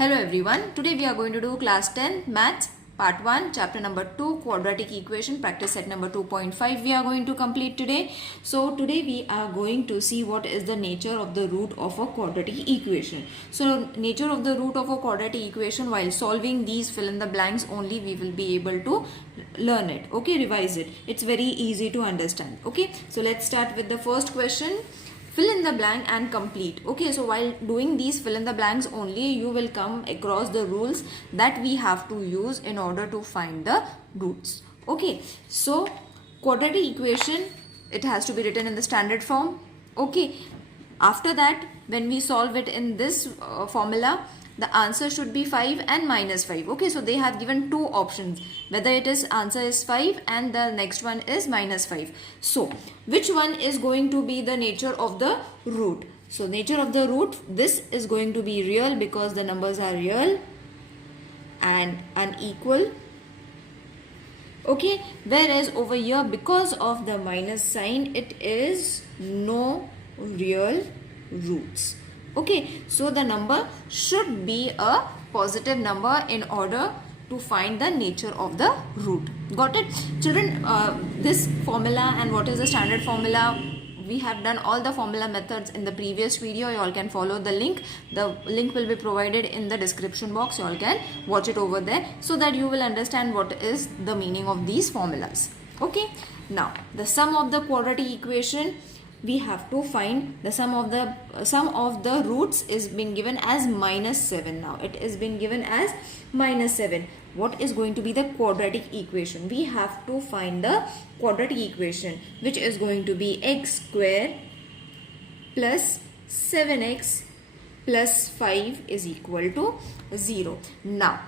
Hello everyone, today we are going to do class 10 maths part 1 chapter number 2 quadratic equation practice set number 2.5 we are going to complete today. So today we are going to see what is the nature of the root of a quadratic equation. So nature of the root of a quadratic equation, while solving these fill in the blanks only we will be able to learn it. Okay, revise it. It's very easy to understand. Okay, so let's start with the first question. Fill in the blank and complete. Okay, so while doing these fill in the blanks only, you will come across the rules that we have to use in order to find the roots. Okay, so quadratic equation, it has to be written in the standard form. Okay, after that when we solve it in this formula, the answer should be 5 and minus 5. Okay, so they have given two options, whether it is answer is 5 and the next one is minus 5. So which one is going to be the nature of the root? So nature of the root, this is going to be real because the numbers are real and unequal. Okay, whereas over here because of the minus sign, it is no real roots. Okay, so the number should be a positive number in order to find the nature of the root. Got it? Children, this formula and what is the standard formula, we have done all the formula methods in the previous video. You all can follow the link. The link will be provided in the description box. You all can watch it over there so that you will understand what is the meaning of these formulas. Okay, now the sum of the quadratic equation, we have to find the sum of the roots is been given as minus 7. Now it is been given as minus 7. What is going to be the quadratic equation? We have to find the quadratic equation, which is going to be x square plus 7x plus 5 is equal to 0. Now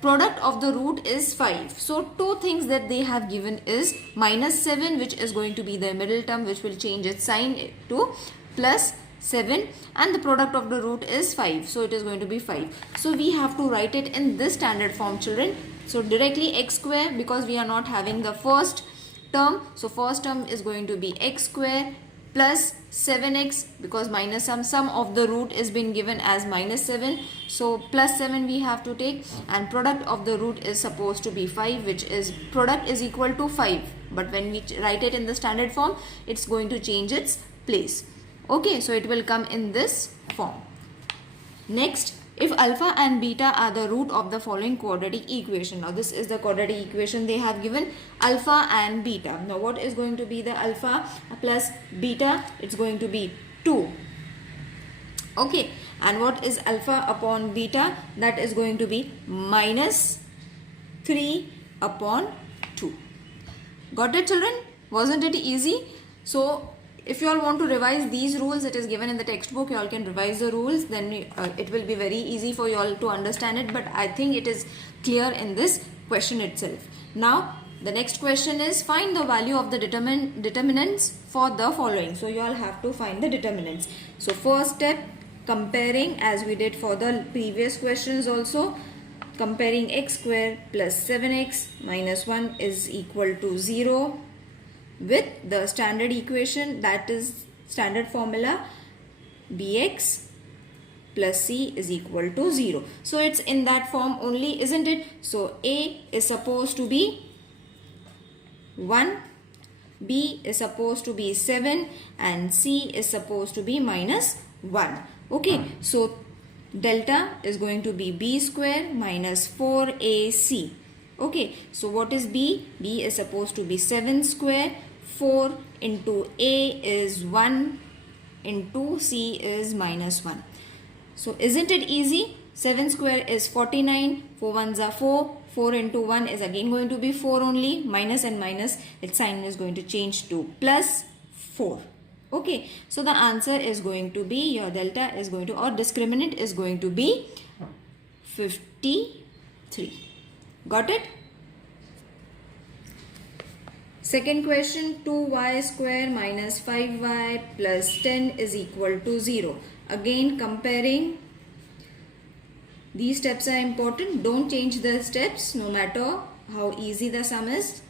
product of the root is 5. So two things that they have given is minus 7, which is going to be the middle term, which will change its sign to plus 7, and the product of the root is 5. So it is going to be 5. So we have to write it in this standard form, children. So directly x square, because we are not having the first term. So first term is going to be x square plus 7x, because minus sum of the root is been given as minus 7, so plus 7 we have to take, and product of the root is supposed to be 5, which is product is equal to 5, but when we write it in the standard form, it's going to change its place. Okay, so it will come in this form. Next, if alpha and beta are the root of the following quadratic equation. Now this is the quadratic equation they have given, alpha and beta. Now what is going to be the alpha plus beta? It's going to be 2. Okay, and what is alpha upon beta? That is going to be minus 3 upon 2. Got it, children? Wasn't it easy? So if you all want to revise these rules, it is given in the textbook. You all can revise the rules, then it will be very easy for you all to understand it, but I think it is clear in this question itself. Now the next question is find the value of the determinants for the following. So you all have to find the determinants. So first step, comparing, as we did for the previous questions also, comparing x square plus 7x minus 1 is equal to 0 with the standard equation, that is standard formula bx plus c is equal to 0. So it's in that form only, isn't it? So a is supposed to be 1, b is supposed to be 7, and c is supposed to be minus 1. Okay, so delta is going to be b square minus 4ac. Okay, so what is b? B is supposed to be 7 square. 4 into a is 1 into c is minus 1. So isn't it easy? 7 square is 49, 4 ones are 4, 4 into 1 is again going to be 4 only, minus and minus, its sign is going to change to plus 4. Okay, so the answer is going to be, your delta is going to, or discriminant is going to be 53. Got it? Second question, 2y square minus 5y plus 10 is equal to 0. Again comparing. These steps are important. Don't change the steps no matter how easy the sum is.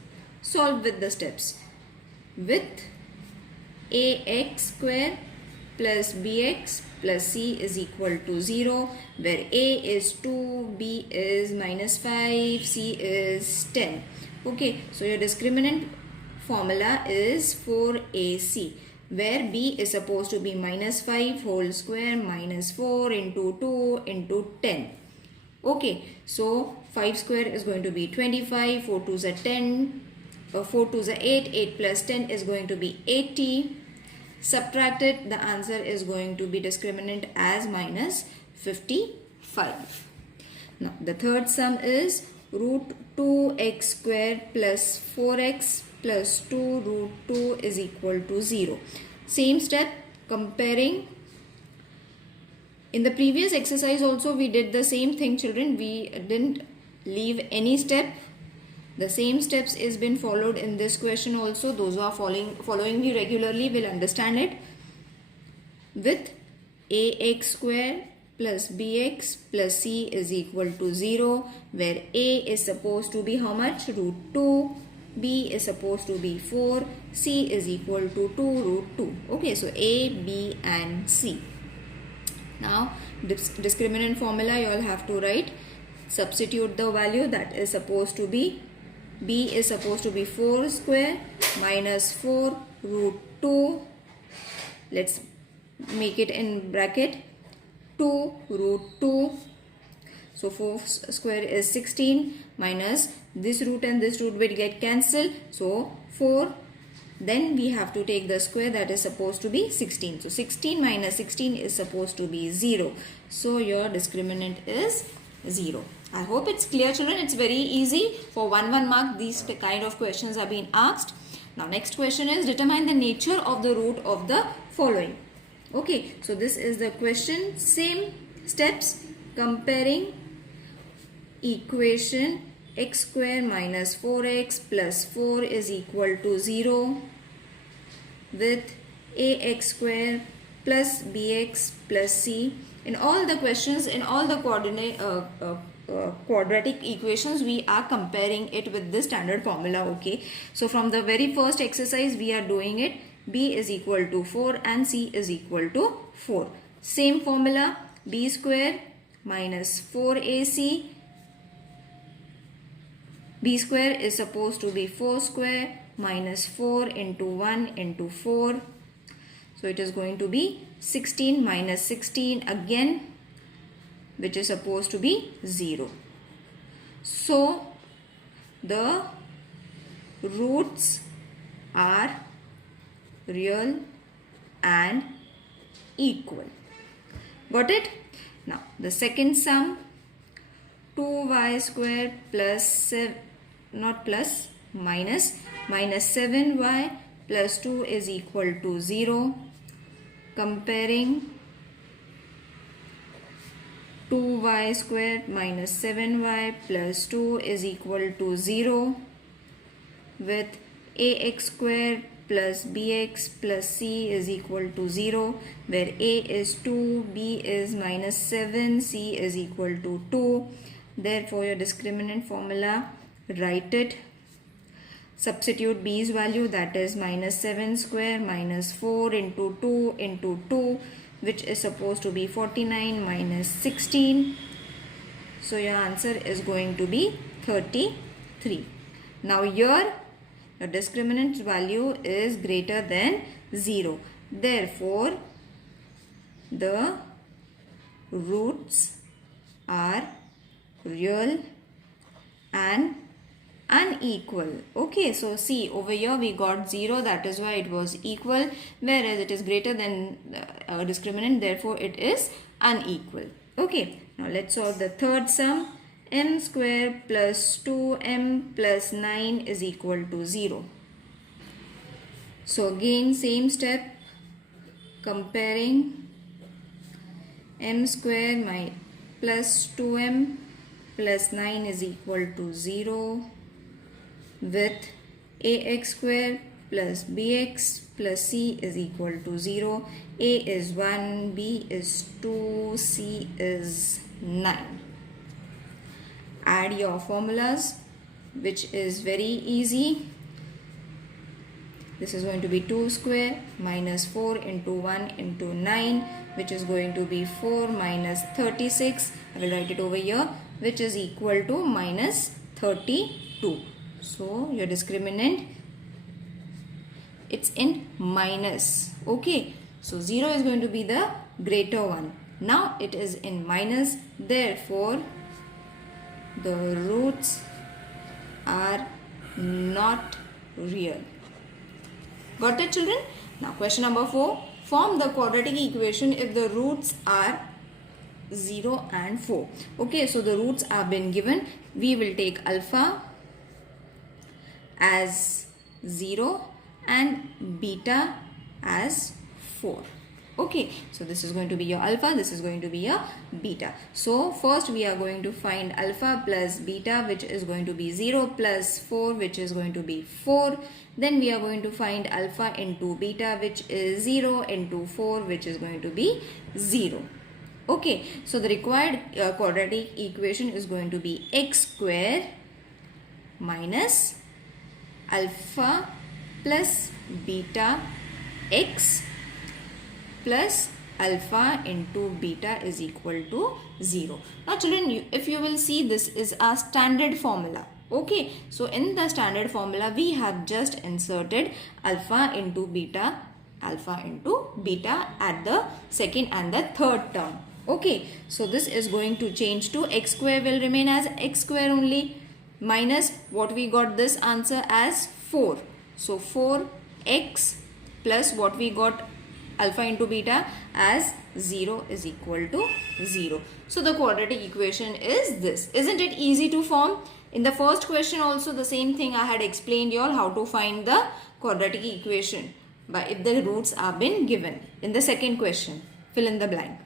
Solve with the steps. With ax square plus bx plus c is equal to 0, where a is 2, b is minus 5, c is 10. Okay, so your discriminant formula is 4ac, where b is supposed to be minus 5 whole square minus 4 into 2 into 10. Okay, so 5 square is going to be 25, 4 2s are 10, 4 2s are 8, 8 plus 10 is going to be 80. Subtracted, the answer is going to be discriminant as minus 55. Now, the third sum is root 2x square plus 4x plus 2 root 2 is equal to 0. Same step, comparing. In the previous exercise also we did the same thing, children. We didn't leave any step. The same steps is been followed in this question also. Those who are following me regularly will understand it. With ax square plus bx plus c is equal to 0, where a is supposed to be how much? Root 2. B is supposed to be 4. C is equal to 2 root 2. Okay, so A, B and C. Now, discriminant formula you all have to write. Substitute the value, that is supposed to be, B is supposed to be 4 square minus 4 root 2. Let's make it in bracket. 2 root 2. So 4 square is 16 minus this root and this root will get cancelled. So 4. Then we have to take the square, that is supposed to be 16. So 16 minus 16 is supposed to be 0. So your discriminant is 0. I hope it's clear, children. It's very easy. For 1 mark, these kind of questions are being asked. Now next question is, determine the nature of the root of the following. Okay, so this is the question. Same steps, comparing equation x square minus 4x plus 4 is equal to 0 with ax square plus bx plus c. In all the questions, in all the quadratic equations, we are comparing it with the standard formula. Okay, so from the very first exercise we are doing it. B is equal to 4 and C is equal to 4. Same formula, b square minus 4ac. B square is supposed to be 4 square minus 4 into 1 into 4. So it is going to be 16 minus 16 again, which is supposed to be 0. So the roots are real and equal. Got it? Now the second sum, 2y square plus 7, not plus, minus 7y plus 2 is equal to 0. Comparing 2y square minus 7y plus 2 is equal to 0 with ax square plus bx plus c is equal to 0, where a is 2, b is minus 7, c is equal to 2. Therefore, your discriminant formula, write it. Substitute b's value, that is minus 7 square minus 4 into 2 into 2, which is supposed to be 49 minus 16. So your answer is going to be 33. Now here your discriminant value is greater than 0. Therefore, the roots are real and unequal. Okay, so see, over here we got 0, that is why it was equal, whereas it is greater than our discriminant, therefore it is unequal. Okay, now let's solve the third sum. M square plus 2m plus 9 is equal to 0. So again same step, comparing m square plus 2m plus 9 is equal to 0 with ax square plus bx plus c is equal to 0. A is 1, b is 2, c is 9. Add your formulas, which is very easy. This is going to be 2 square minus 4 into 1 into 9 which is going to be 4 minus 36. I will write it over here, which is equal to minus 32. So your discriminant, it's in minus. Okay, so 0 is going to be the greater one. Now it is in minus, therefore the roots are not real. Got it, children? Now question number 4. Form the quadratic equation if the roots are 0 and 4. Okay, so the roots have been given. We will take alpha as 0 and beta as 4. Okay, so this is going to be your alpha, this is going to be your beta. So first we are going to find alpha plus beta, which is going to be 0 plus 4, which is going to be 4. Then we are going to find alpha into beta, which is 0 into 4, which is going to be 0. Okay, so the required quadratic equation is going to be x square minus alpha plus beta x plus alpha into beta is equal to 0. Now children, if you will see, this is our standard formula. Okay, so in the standard formula we have just inserted alpha into beta at the second and the third term. Okay, so this is going to change to x square will remain as x square only, minus what we got this answer as 4. So 4x plus what we got alpha into beta as 0 is equal to 0. So the quadratic equation is this. Isn't it easy to form? In the first question also the same thing I had explained you all how to find the quadratic equation by if the roots are been given. In the second question, fill in the blank.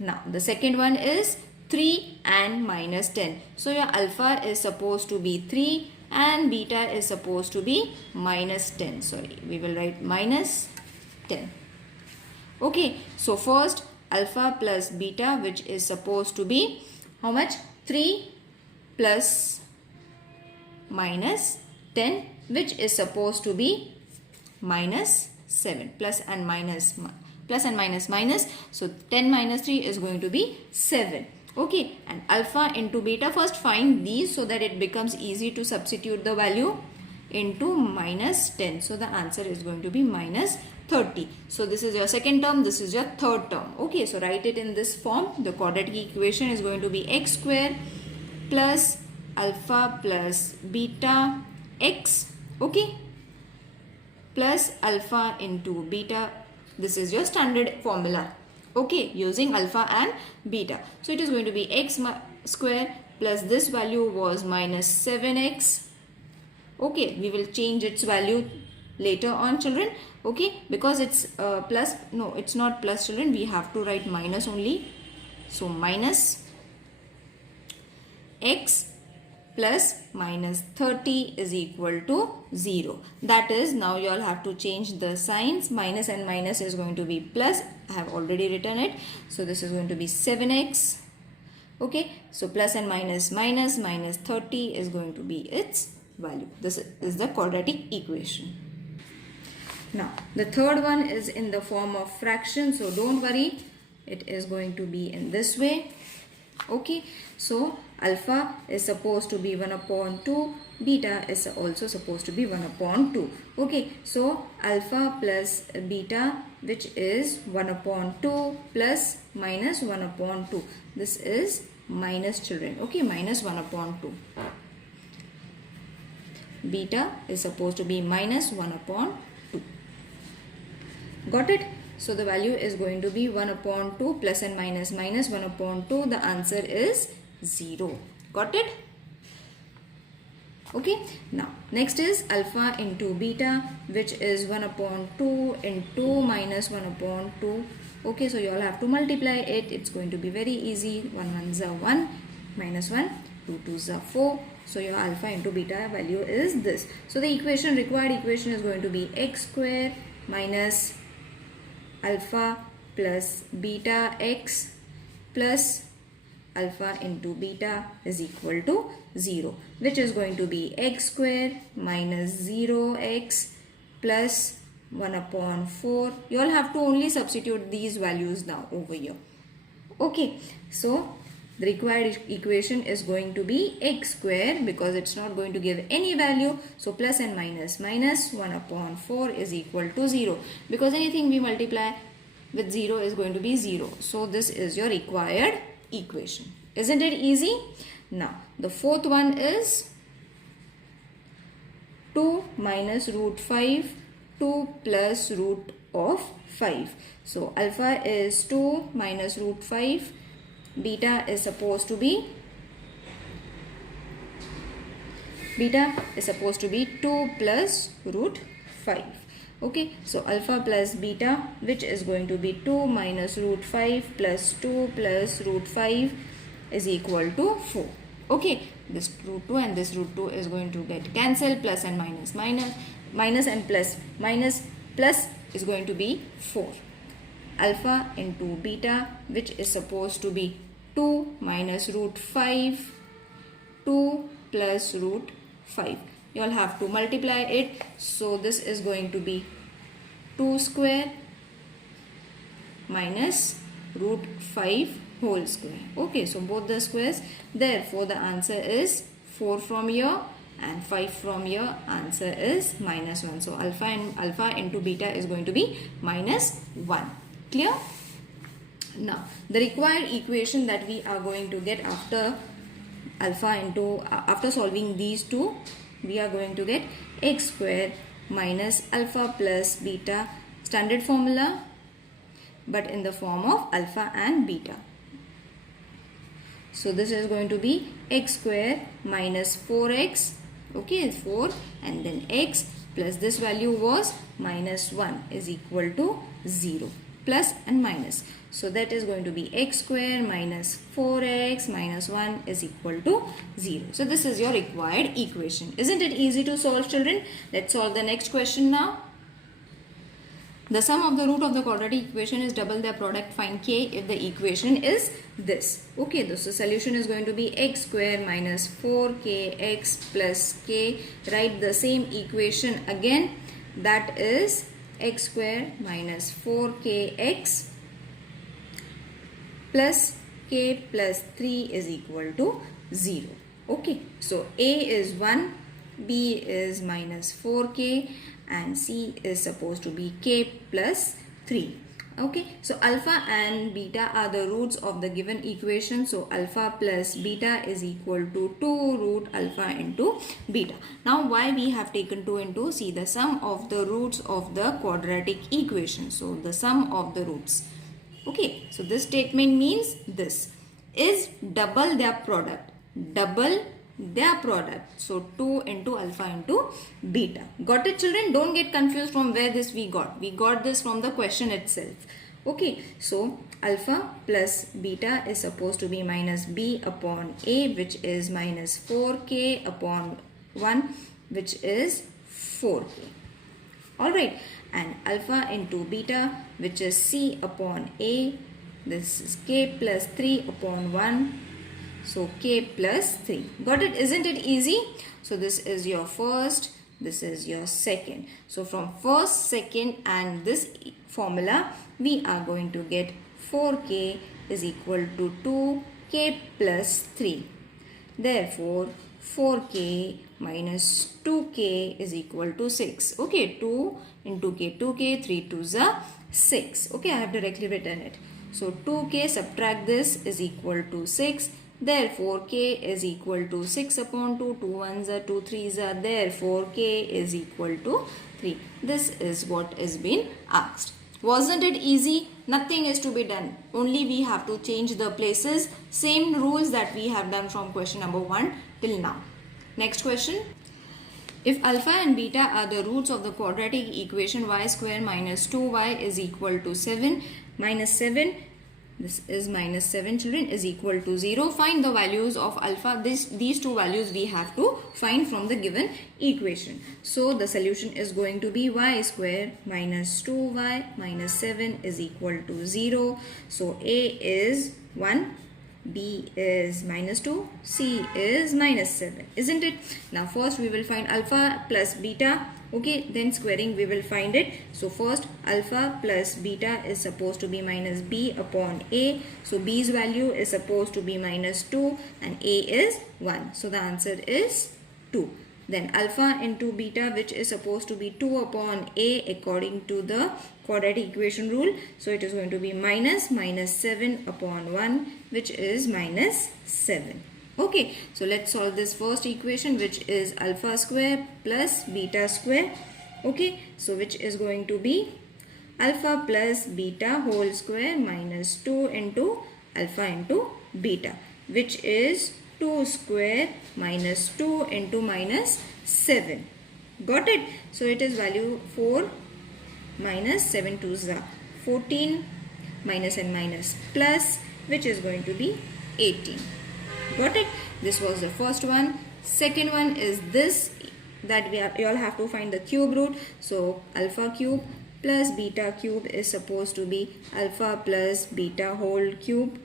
Now the second one is 3 and minus 10. So your alpha is supposed to be 3 and beta is supposed to be minus 10. Sorry, we will write minus 10. Okay, so first alpha plus beta, which is supposed to be how much? 3 plus minus 10, which is supposed to be minus 7. Plus and minus. So 10 minus 3 is going to be 7. Okay, and alpha into beta, first find these so that it becomes easy to substitute the value into minus 10. So the answer is going to be minus 30. So this is your second term, this is your third term. Okay, so write it in this form. The quadratic equation is going to be x square plus alpha plus beta x, okay, plus alpha into beta. This is your standard formula, okay, using alpha and beta. So it is going to be x square plus this value was minus 7x. Okay, we will change its value later on, children. Okay, because it's plus, no, it's not plus, children. We have to write minus only. So minus x plus minus 30 is equal to 0. That is, now you all have to change the signs. Minus and minus is going to be plus. I have already written it. So this is going to be 7x. Okay, so plus and minus, minus 30 is going to be its value. This is the quadratic equation. Now the third one is in the form of fraction, so don't worry, it is going to be in this way. Okay, so alpha is supposed to be 1 upon 2, beta is also supposed to be 1 upon 2. Okay, so alpha plus beta, which is 1 upon 2 plus minus 1 upon 2. This is minus, children. Okay, minus 1 upon 2. Beta is supposed to be minus 1 upon 2. Got it? So the value is going to be 1 upon 2 plus and minus 1 upon 2. The answer is 0. Got it? Okay. Now next is alpha into beta, which is 1 upon 2 into minus 1 upon 2. Okay, so you all have to multiply it. It's going to be very easy. 1 1s are 1, minus 1, 2 2s are 4. So your alpha into beta value is this. So the required equation is going to be x square minus alpha plus beta x plus alpha into beta is equal to 0, which is going to be x square minus 0x plus 1 upon 4. You all have to only substitute these values now over here. Okay, so the required equation is going to be x square because it's not going to give any value. So plus and minus, minus 1 upon 4 is equal to 0 because anything we multiply with 0 is going to be 0. So this is your required equation. Isn't it easy? Now the fourth one is 2 minus root 5, 2 plus root of 5. So alpha is 2 minus root 5. Beta is supposed to be 2 plus root 5. Okay, so alpha plus beta, which is going to be 2 minus root 5 plus 2 plus root 5 is equal to 4. Okay, this root 2 and this root 2 is going to get cancelled. Plus and minus, minus and plus is going to be 4. Alpha into beta, which is supposed to be 2 minus root 5, 2 plus root 5. You all have to multiply it. So this is going to be 2 square minus root 5 whole square. Okay, so both the squares. Therefore, the answer is 4 from here and 5 from here. Answer is minus 1. So alpha into beta is going to be minus 1. Clear? Now, the required equation that we are going to get after solving these two, we are going to get x square minus alpha plus beta, standard formula, but in the form of alpha and beta. So this is going to be x square minus 4x, okay, 4, and then x plus this value was minus 1 is equal to 0. Plus and minus. So that is going to be x square minus 4x minus 1 is equal to 0. So this is your required equation. Isn't it easy to solve, children? Let's solve the next question now. The sum of the root of the quadratic equation is double their product. Find k if the equation is this. Okay, so the solution is going to be x square minus 4kx plus k. Write the same equation again. That is x square minus 4kx plus k plus 3 is equal to 0. Okay, so a is 1, b is minus 4k, and c is supposed to be k plus 3. Okay, so alpha and beta are the roots of the given equation. So alpha plus beta is equal to 2 root alpha into beta. Now why we have taken 2 into? See, the sum of the roots of the quadratic equation. So the sum of the roots. Okay, so this statement means this is double their product. Double their product. So 2 into alpha into beta. Got it, children? Don't get confused from where this we got. We got this from the question itself. Okay, so alpha plus beta is supposed to be minus b upon a, which is minus 4k upon 1, which is 4k. Alright, and alpha into beta, which is c upon a, this is k plus 3 upon 1. So k plus 3. Got it? Isn't it easy? So this is your first, this is your second. So from first, second and this formula, we are going to get 4k is equal to 2k plus 3. Therefore, 4k minus 2k is equal to 6. Okay, 2 into k, 2k, 3 to the 6. Okay, I have directly written it. So 2k subtract this is equal to 6. Therefore, k is equal to 6 upon 2, 2 1s are 2 3s are, therefore k is equal to 3. This is what is being asked. Wasn't it easy? Nothing is to be done. Only we have to change the places. Same rules that we have done from question number 1 till now. Next question. If alpha and beta are the roots of the quadratic equation y square minus 2y is equal to 7, minus 7, this is minus 7, children, is equal to 0. Find the values of alpha. These two values we have to find from the given equation. So the solution is going to be y square minus 2y minus 7 is equal to 0. So a is 1, B is minus 2, C is minus 7, isn't it? Now first we will find alpha plus beta, okay, then squaring we will find it. So first alpha plus beta is supposed to be minus B upon A. So B's value is supposed to be minus 2 and A is 1. So the answer is 2. Then alpha into beta, which is supposed to be 2 upon A according to the quadratic equation rule. So it is going to be minus 7 upon 1, which is minus 7. Okay, so let's solve this first equation, which is alpha square plus beta square. Okay, so which is going to be alpha plus beta whole square minus 2 into alpha into beta, which is 2 square minus 2 into minus 7. Got it? So it is value 4 minus 7 to 14, minus and minus plus, which is going to be 18. Got it? This was the first one. Second one is this, that you all have to find the cube root. So alpha cube plus beta cube is supposed to be alpha plus beta whole cube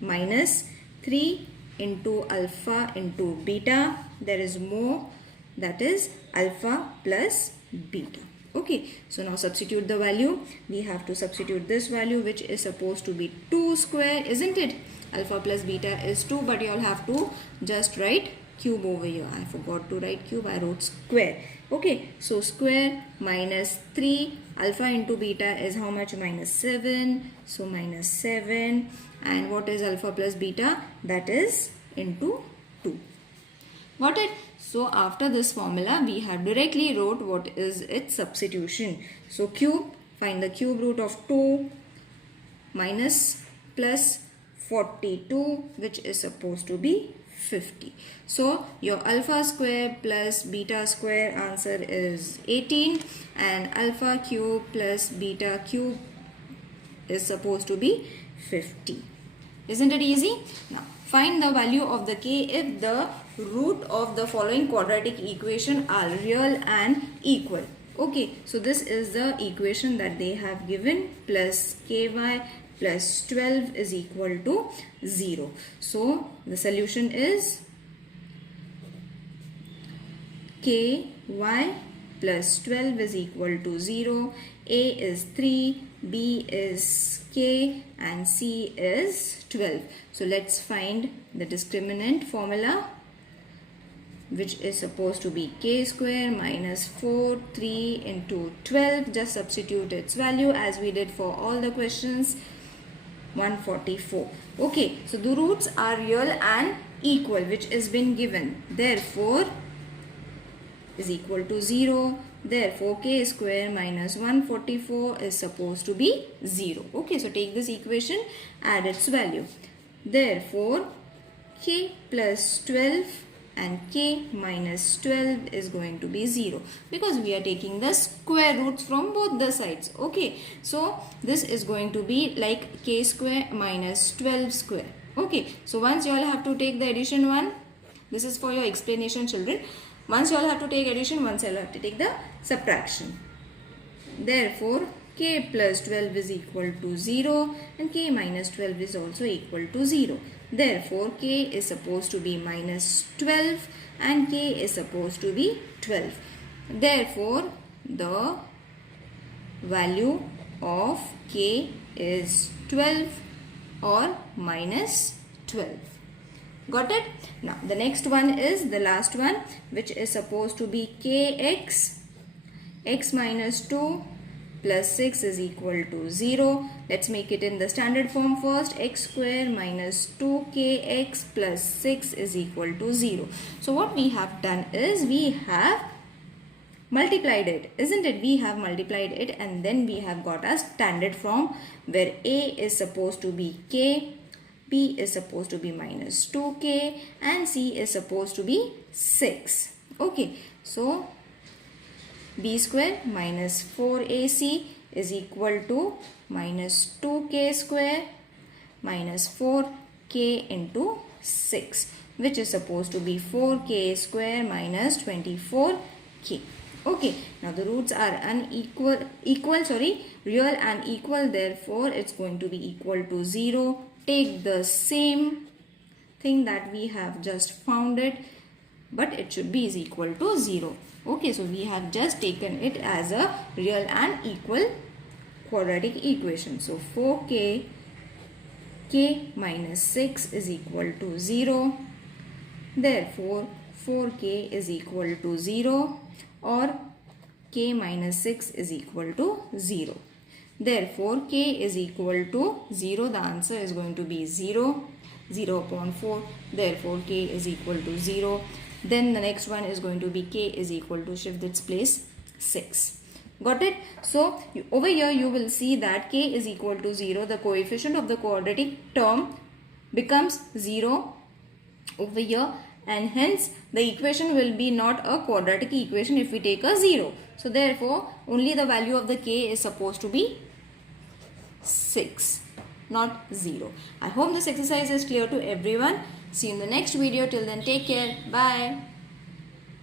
minus 3 into alpha into beta. There is more, that is alpha plus beta. Okay, so now substitute the value. We have to substitute this value, which is supposed to be 2 square, isn't it? Alpha plus beta is 2, but you all have to just write cube over here. I forgot to write cube, I wrote square. Okay, so square minus 3, alpha into beta is how much? Minus 7. So minus 7. And what is alpha plus beta? That is into 2. Got it? So after this formula, we have directly wrote what is its substitution. So cube, find the cube root of 2 minus plus 42, which is supposed to be 50. So your alpha square plus beta square answer is 18, and alpha cube plus beta cube is supposed to be 50. Isn't it easy? Now find the value of the k if the root of the following quadratic equation are real and equal. Okay, so this is the equation that they have given, plus ky plus 12 is equal to 0. So the solution is ky plus 12 is equal to 0. A is 3, B is k, and C is 12. So let's find the discriminant formula, which is supposed to be k square minus 4, 3 into 12. Just substitute its value as we did for all the questions. 144. Okay, so the roots are real and equal, which has been given. Therefore, is equal to 0. Therefore, k square minus 144 is supposed to be 0. Okay, so take this equation, add its value. Therefore, k plus 12 and k minus 12 is going to be 0, because we are taking the square roots from both the sides. Okay, so this is going to be like k square minus 12 square. Okay, so once you all have to take the addition one, this is for your explanation, children. Once you all have to take addition, once you all have to take the subtraction. Therefore, k plus 12 is equal to 0 and k minus 12 is also equal to 0. Therefore, k is supposed to be minus 12 and k is supposed to be 12. Therefore, the value of k is 12 or minus 12. Got it? Now, the next one is the last one, which is supposed to be kx, x minus 2 plus 6 is equal to 0. Let's make it in the standard form first. X square minus 2kx plus 6 is equal to 0. So what we have done is we have multiplied it, isn't it? We have multiplied it and then we have got a standard form where a is supposed to be k, b is supposed to be minus 2k and c is supposed to be 6. Okay, so b square minus 4ac is equal to minus 2k square minus 4k into 6, which is supposed to be 4k square minus 24k. Okay, now the roots are real and equal, therefore it's going to be equal to 0, take the same thing that we have just found it, but it should be is equal to 0. Okay, so we have just taken it as a real and equal quadratic equation. So 4k k minus 6 is equal to 0. Therefore 4k is equal to 0, or k minus 6 is equal to 0. Therefore k is equal to 0. The answer is going to be 0. 0 upon 4. Therefore k is equal to 0. Then the next one is going to be k is equal to, shift its place, 6. Got it? So over here you will see that k is equal to 0. The coefficient of the quadratic term becomes 0 over here, and hence the equation will be not a quadratic equation if we take a 0. So therefore only the value of the k is supposed to be 6, not 0. I hope this exercise is clear to everyone. See you in the next video. Till then, take care. Bye.